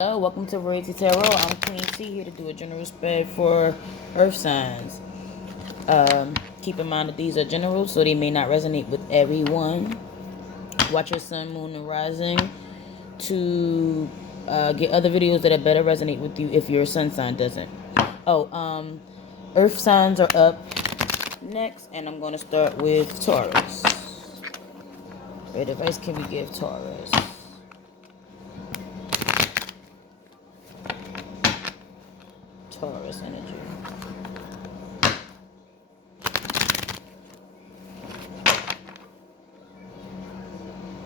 Hello, welcome to Royalty Tarot. I'm Queen T here to do a general spread for Earth signs. Keep in mind that these are general, so they may not resonate with everyone. Watch your sun, moon, and rising to get other videos that better resonate with you if your sun sign doesn't. Earth signs are up next, and I'm going to start with Taurus. What advice can we give Taurus? Taurus energy.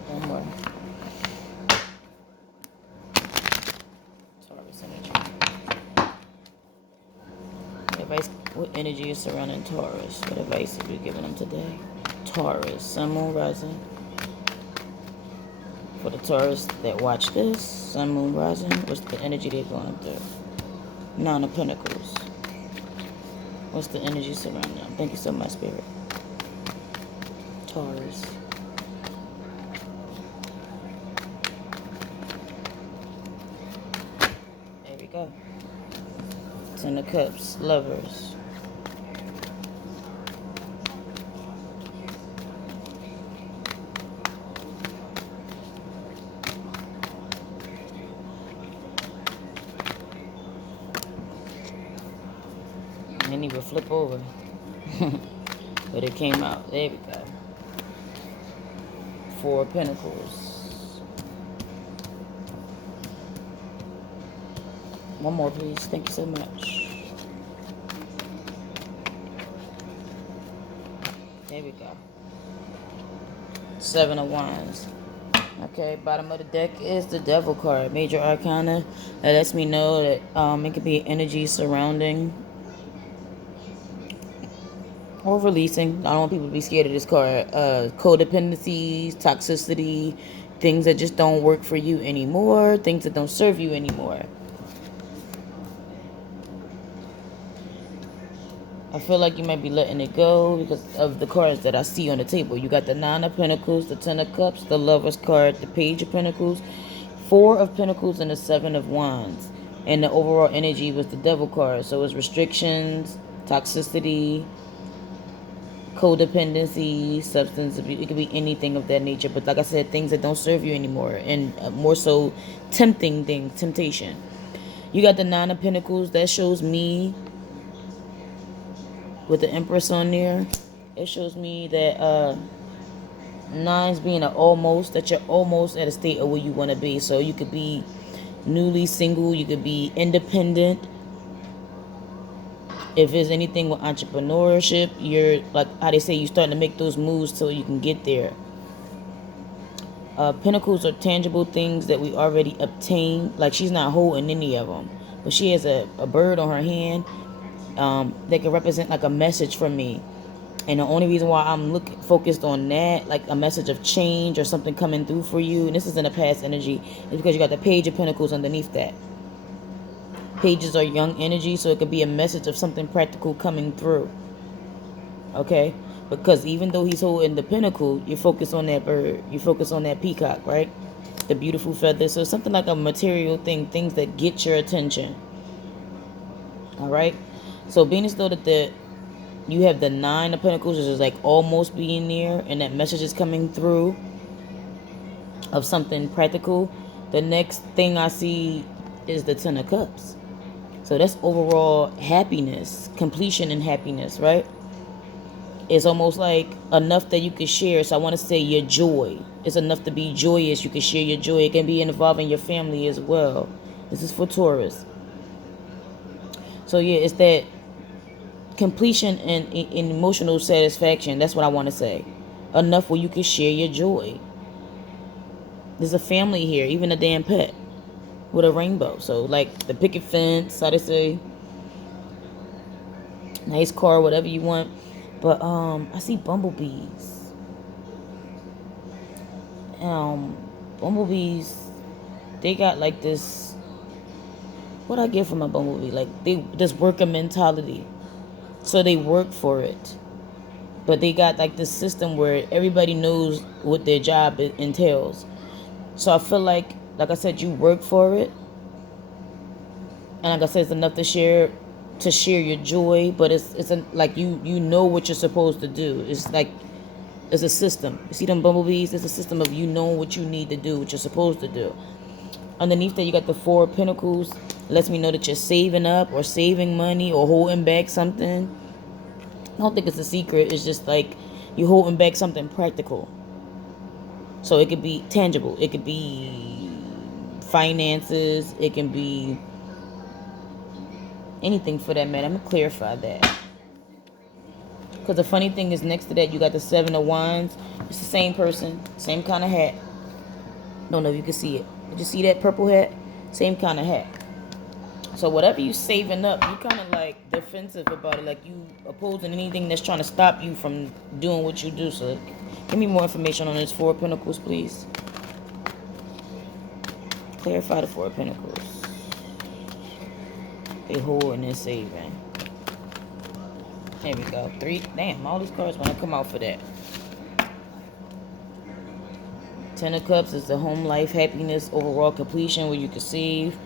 One more. Taurus energy. What advice? What energy is surrounding Taurus? What advice are we giving them today? Taurus, sun, moon, rising. For the Taurus that watch this, sun, moon, rising, what's the energy they're going through? Nine of Pentacles. What's the energy surrounding them? Thank you so much, Spirit. Taurus. There we go. Ten of Cups, Lovers. And then he would flip over. But it came out. There we go. Four of Pentacles. One more, please. Thank you so much. There we go. Seven of Wands. Okay, bottom of the deck is the Devil card. Major Arcana. That lets me know that it could be energy surrounding or releasing. I don't want people to be scared of this card. Codependencies, toxicity, things that just don't work for you anymore, things that don't serve you anymore. I feel like you might be letting it go because of the cards that I see on the table. You got the Nine of Pentacles, the Ten of Cups, the Lover's card, the Page of Pentacles, Four of Pentacles, and the Seven of Wands. And the overall energy was the Devil card. So it's restrictions, toxicity, codependency, substance abuse. It could be anything of that nature. But like I said, things that don't serve you anymore. And more so tempting things, temptation. You got the Nine of Pentacles. That shows me, with the Empress on there, it shows me that nines being an almost, that you're almost at a state of where you want to be. So you could be newly single, you could be independent. If there's anything with entrepreneurship, you're, like how they say, you're starting to make those moves so you can get there. Pentacles are tangible things that we already obtained. Like, she's not holding any of them, but she has a bird on her hand that can represent like a message from me. And the only reason why I'm focused on that, like a message of change or something coming through for you, and this is in a past energy, is because you got the Page of Pentacles underneath that. Pages are young energy, so it could be a message of something practical coming through. Okay? Because even though he's holding the pentacle, you focus on that bird. You focus on that peacock, right? The beautiful feathers. So something like a material thing, things that get your attention. Alright? So being as though that you have the Nine of Pentacles, which is like almost being there, and that message is coming through of something practical. The next thing I see is the Ten of Cups. So that's overall happiness, completion and happiness, right? It's almost like enough that you can share. So I want to say your joy. It's enough to be joyous. You can share your joy. It can be involving your family as well. This is for Taurus. So yeah, it's that completion and emotional satisfaction. That's what I want to say. Enough where you can share your joy. There's a family here, even a damn pet with a rainbow. So like the picket fence, how they say, nice car, whatever you want. But I see bumblebees. Bumblebees, they got like this, what I get from a bumblebee, like they this worker mentality. So they work for it. But they got like this system where everybody knows what their job entails. So I feel like I said, you work for it. And like I said, it's enough to share your joy, but like you know what you're supposed to do. It's like it's a system. You see them bumblebees? It's a system of you knowing what you need to do, what you're supposed to do. Underneath that, you got the Four of Pentacles. Lets me know that you're saving up or saving money or holding back something. I don't think it's a secret. It's just like you holding back something practical. So it could be tangible. It could be finances. It can be anything for that matter. I'm going to clarify that. Because the funny thing is, next to that, you got the Seven of Wands. It's the same person. Same kind of hat. Don't know if you can see it. Did you see that purple hat? Same kind of hat. So whatever you saving up, you kind of like defensive about it. Like you opposing anything that's trying to stop you from doing what you do. So give me more information on this Four of Pentacles, please. Clarify the Four of Pentacles. They holding and saving. There we go. 3. Damn, all these cards want to come out for that. 10 of Cups is the home life, happiness, overall completion, where you can save.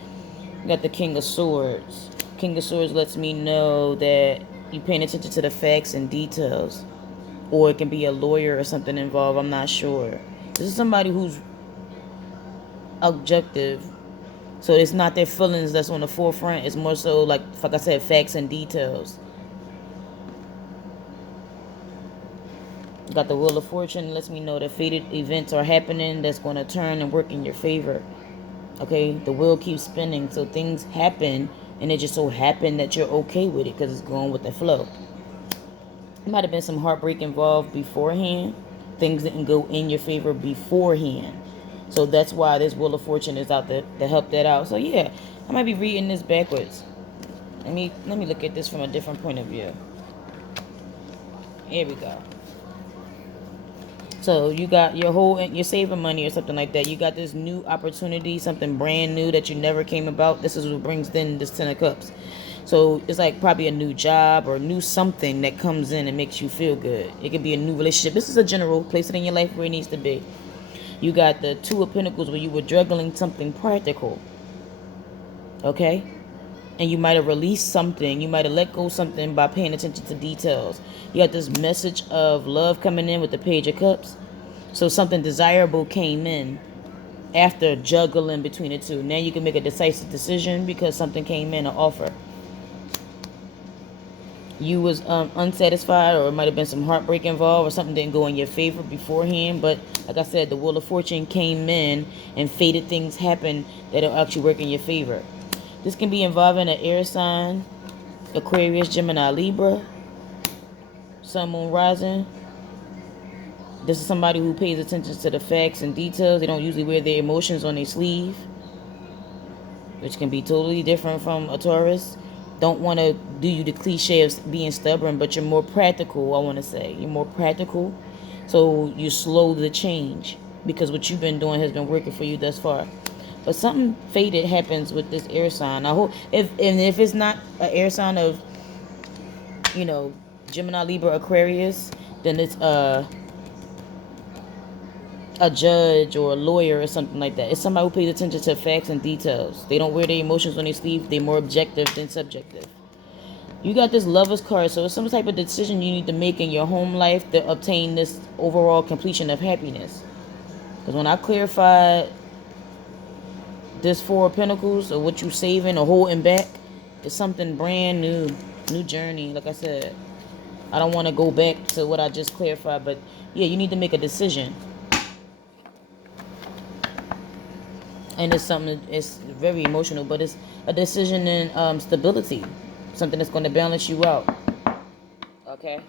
You got the King of Swords. King of Swords lets me know that you're paying attention to the facts and details. Or it can be a lawyer or something involved. I'm not sure. This is somebody who's objective. So it's not their feelings that's on the forefront. It's more so like I said, facts and details. Got the Wheel of Fortune. Lets me know that fated events are happening that's going to turn and work in your favor. Okay, the wheel keeps spinning, so things happen, and it just so happened that you're okay with it because it's going with the flow. There might have been some heartbreak involved beforehand. Things didn't go in your favor beforehand. So that's why this Wheel of Fortune is out there to help that out. So yeah, I might be reading this backwards. Let me look at this from a different point of view. Here we go. So you got you're saving money or something like that. You got this new opportunity, something brand new that you never came about. This is what brings in this 10 of Cups. So it's like probably a new job or new something that comes in and makes you feel good. It could be a new relationship. This is a general. Place it in your life where it needs to be. You got the Two of Pentacles where you were juggling something practical. Okay? And you might have released something. You might have let go something by paying attention to details. You got this message of love coming in with the Page of Cups. So something desirable came in after juggling between the two. Now you can make a decisive decision because something came in, an offer. You was unsatisfied, or it might have been some heartbreak involved, or something didn't go in your favor beforehand. But like I said, the Wheel of Fortune came in and fated things happen that'll actually work in your favor. This can be involving an air sign, Aquarius, Gemini, Libra, Sun, Moon, Rising. This is somebody who pays attention to the facts and details. They don't usually wear their emotions on their sleeve, which can be totally different from a Taurus. Don't want to do you the cliche of being stubborn, but you're more practical, I want to say. You're more practical, so you slow the change because what you've been doing has been working for you thus far. But something fated happens with this air sign. I hope if it's not an air sign of, Gemini, Libra, Aquarius, then it's a judge or a lawyer or something like that. It's somebody who pays attention to facts and details. They don't wear their emotions on their sleeve. They're more objective than subjective. You got this Lover's card, so it's some type of decision you need to make in your home life to obtain this overall completion of happiness. Because when I clarified this Four of Pentacles, or what you saving or holding back, it's something brand new journey. Like I said, I don't want to go back to what I just clarified, but yeah, you need to make a decision. And it's something, it's very emotional, but it's a decision in stability. Something that's going to balance you out. Okay?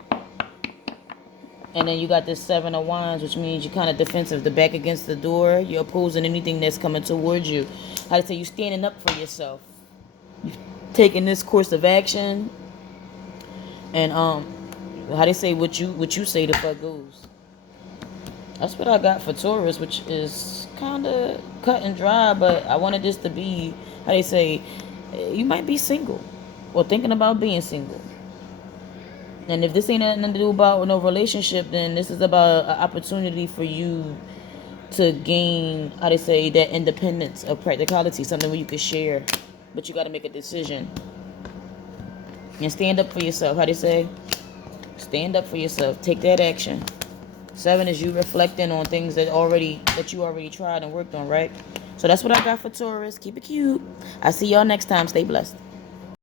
And then you got this Seven of Wands, which means you're kind of defensive. The back against the door. You're opposing anything that's coming towards you. How to say, you're standing up for yourself. You're taking this course of action. And how they say, what you say the fuck goes. That's what I got for Taurus, which is kind of cut and dry, but I wanted this to be, how they say, you might be single or thinking about being single. And if this ain't nothing to do about no relationship, then this is about an opportunity for you to gain, how they say, that independence of practicality, something where you can share but you got to make a decision and stand up for yourself. How they say? Stand up for yourself. Take that action. 7 is you reflecting on things that you already tried and worked on, right? So that's what I got for Taurus. Keep it cute. I'll see y'all next time. Stay blessed.